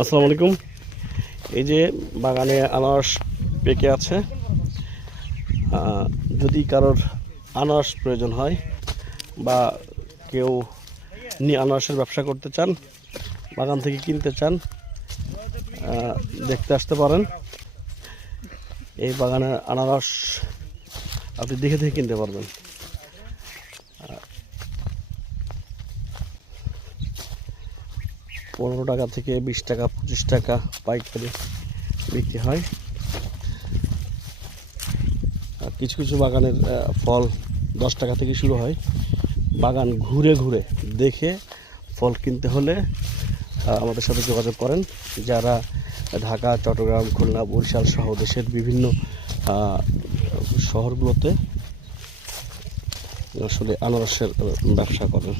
আসসালামু আলাইকুম। এই যে বাগানে আনারস পেকে আছে। যদি কারোর আনারস প্রয়োজন হয় বা কেউ আনারসের ব্যবসা করতে চান, বাগান থেকে কিনতে চান, দেখতে আসতে পারেন। এই বাগানের আনারস আপনি দেখে দেখে কিনতে পারবেন। 15 টাকা থেকে 20 টাকা 25 টাকা পাইকারি বিক্রি হয়। আর কিছু কিছু বাগানের ফল 10 টাকা থেকে শুরু হয়। বাগান ঘুরে ঘুরে দেখে ফল কিনতে হলে আমাদের সাথে যোগাযোগ করেন। যারা ঢাকা, চট্টগ্রাম, খুলনা, বরিশাল সহ দেশের বিভিন্ন শহরগুলোতে আসলে আনারসের ব্যবসা করেন।